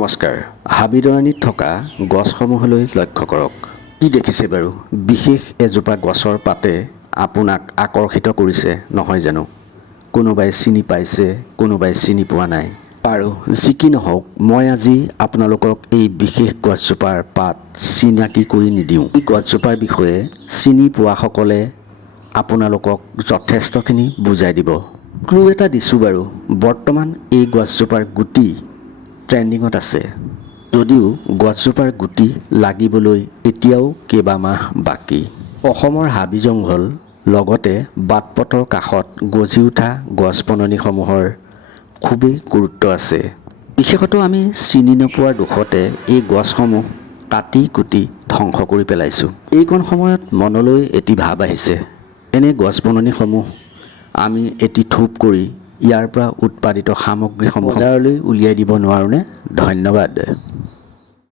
নমস্কাৰ। হাবিদৰাণীত থকা গছসমূহলৈ লক্ষ্য কৰক। কি দেখিছে বাৰু? বিশেষ এজোপা গছৰ পাতে আপোনাক আকৰ্ষিত কৰিছে নহয় জানো? কোনোবাই চিনি পাইছে, কোনোবাই চিনি পোৱা নাই। বাৰু যি কি নহওক, মই আজি আপোনালোকক এই বিশেষ গছজোপাৰ পাত চিনাকি কৰি নিদিওঁ। এই গছজোপাৰ বিষয়ে চিনি পোৱাসকলে আপোনালোকক যথেষ্টখিনি বুজাই দিব। ক্লু এটা দিছোঁ বাৰু। বৰ্তমান এই গছজোপাৰ গুটি ট্ৰেণ্ডিঙত আছে, যদিও গছজোপাৰ গুটি লাগিবলৈ এতিয়াও কেইবামাহ বাকী। অসমৰ হাবি জংঘল লগতে বাট-পথৰ কাষত গজি উঠা গছ বননিসমূহৰ খুবেই গুৰুত্ব আছে। বিশেষতঃ আমি চিনি নোপোৱাৰ দোষতে এই গছসমূহ কাটি কুটি ধ্বংস কৰি পেলাইছোঁ। এইকণ সময়ত মনলৈ এটি ভাৱ আহিছে, এনে গছ বননিসমূহ আমি এটি থোপ কৰি ইয়াৰ পৰা উৎপাদিত সামগ্ৰীসমূহ বজাৰলৈ উলিয়াই দিব নোৱাৰোঁনে? ধন্যবাদ।